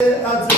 a dizer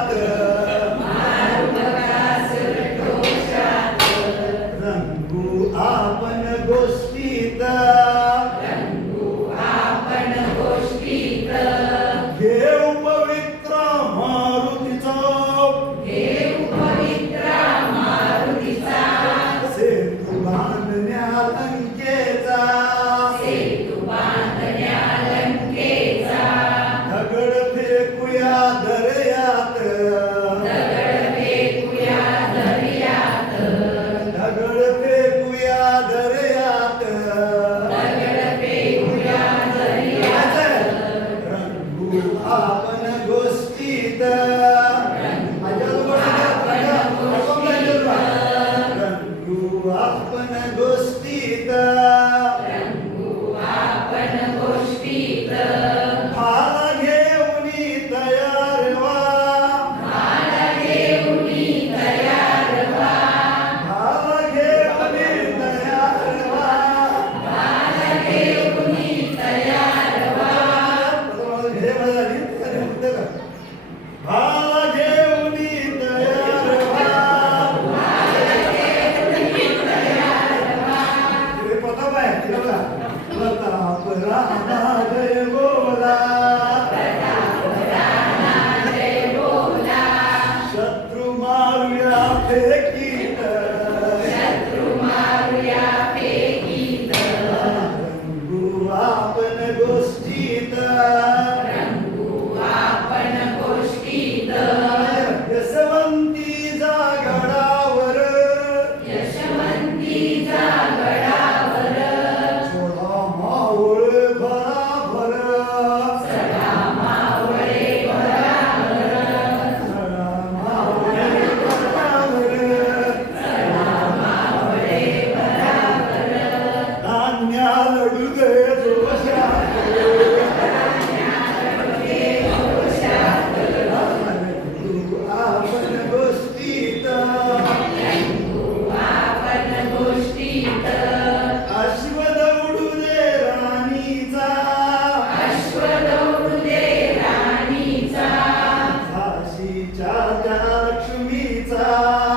ladrão. I heard 감사합니다.